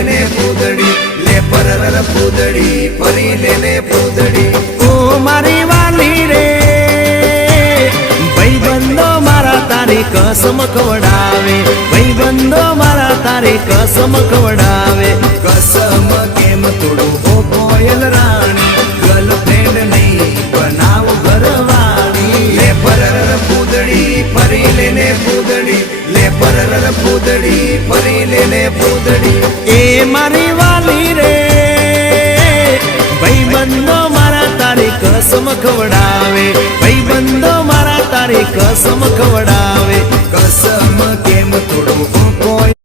લેને પૂદડી લે પરર પૂદડી ફરી લેને પૂદડી ઓ મારી વાલી રે ભાઈબંધો મારા તારી કસમ ખવડાવે ભાઈબંધો મારા તારી કસમ ખવડાવે કસમ કેમ તોડું ઓ કોયલ રાણી ગર્લફ્રેન્ડ નહીં બનાવ ઘરવાળી લે પરર પૂદડી ફરી લેને પૂદડી લે પરર પૂદડી ફરી લેને પૂદડી એ મારી વાલી રે ભાઈબંધો મારા તારી કસમ ખવડાવે ભાઈબંધો મારા તારી કસમ ખવડાવે કસમ કેમ તોડું ઓ